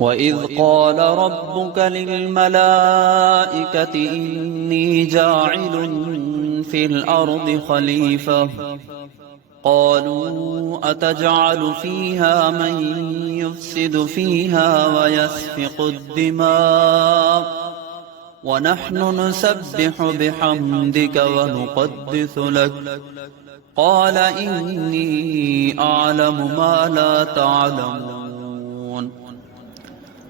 وَإِذْ قَالَ رَبُّكَ لِلْمَلَائِكَةِ إِنِّي جَاعِلٌ فِي الْأَرْضِ خَلِيفَةً قَالُوا أَتَجْعَلُ فِيهَا مَن يُفْسِدُ فِيهَا وَيَسْفِكُ الدِّمَاءَ وَنَحْنُ نُسَبِّحُ بِحَمْدِكَ وَنُقَدِّسُ لَكَ قَالَ إِنِّي أَعْلَمُ مَا لَا تَعْلَمُونَ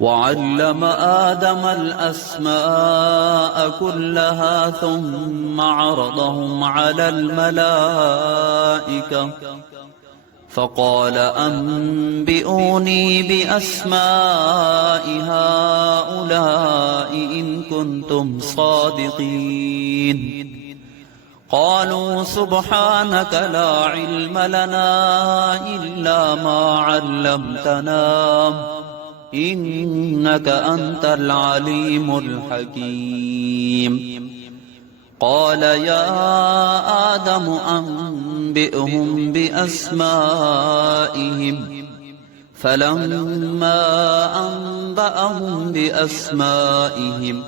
وَعَلَّمَ آدَمَ الْأَسْمَاءَ كُلَّهَا ثُمَّ عَرَضَهُمْ عَلَى الْمَلَائِكَةِ فَقَالَ أَنبِئُونِي بِأَسْمَاءِ هَؤُلَاءِ إِن كُنتُمْ صَادِقِينَ قَالُوا سُبْحَانَكَ لَا عِلْمَ لَنَا إِلَّا مَا عَلَّمْتَنَا إِنَّكَ أَنْتَ الْعَلِيمُ الْحَكِيمُ قَالَ يَا آدَمُ أَنبِئْهُم بِأَسْمَائِهِمْ فَلَمَّا أَنبَأَهُم بِأَسْمَائِهِمْ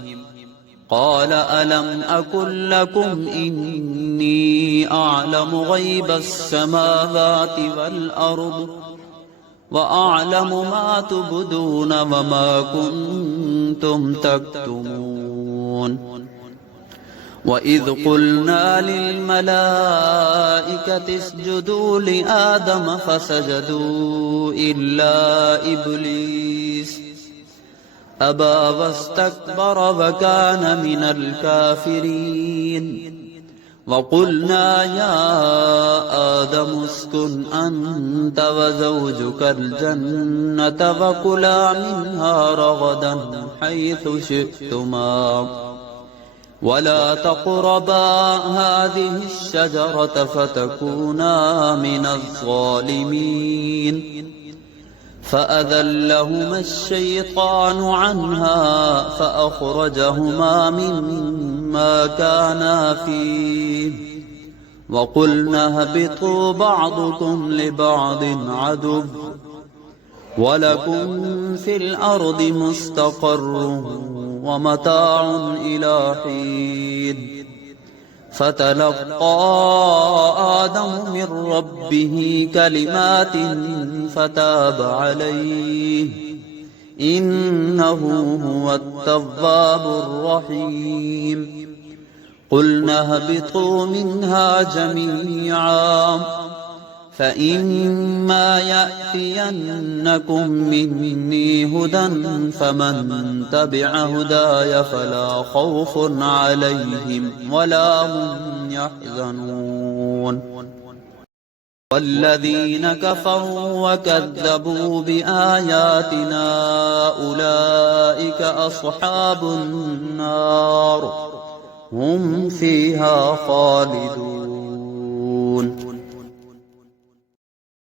قَالَ أَلَمْ أَقُل لَّكُمْ إِنِّي أَعْلَمُ غَيْبَ السَّمَاوَاتِ وَالْأَرْضِ وَأَعْلَمُ مَا تُبْدُونَ وَمَا كُنتُمْ تَكْتُمُونَ وَإِذْ قُلْنَا لِلْمَلَائِكَةِ اسْجُدُوا لِآدَمَ فَسَجَدُوا إِلَّا إِبْلِيسَ أَبَى وَاسْتَكْبَرَ وَكَانَ مِنَ الْكَافِرِينَ وَقُلْنَا يَا آدَمُ اسْكُنْ أَنْتَ وَزَوْجُكَ الْجَنَّةَ وَكُلَا مِنْهَا رَغَدًا حَيْثُ شِئْتُمَا وَلَا تَقْرَبَا هَٰذِهِ الشَّجَرَةَ فَتَكُونَا مِنَ الظَّالِمِينَ فَأَزَلَّهُمَا الشَّيْطَانُ عَنْهَا فَأَخْرَجَهُمَا مِمَّا كَانَا فِيهِ وَقُلْنَا اهْبِطُوا بَعْضُكُمْ لِبَعْضٍ عَدُوٌّ وَلَكُمْ فِي الْأَرْضِ مُسْتَقَرٌّ وَمَتَاعٌ إِلَىٰ حِينٍ فَتَلَقَّىٰ آدَمُ مِن رَّبِّهِ كَلِمَاتٍ فَتَابَ عَلَيْهِ إِنَّهُ هُوَ التَّوَّابُ الرَّحِيمُ قُلْنَا اهْبِطُوا مِنْهَا جَمِيعًا فَإِمَّا يَأْتِيَنَّكُم مِّنِّي هُدًى فَمَن تَبِعَ هُدَايَ فَلَا خَوْفٌ عَلَيْهِمْ وَلَا هُمْ يَحْزَنُونَ وَالَّذِينَ كَفَرُوا وَكَذَّبُوا بِآيَاتِنَا أُولَٰئِكَ أَصْحَابُ النَّارِ هُمْ فِيهَا خَالِدُونَ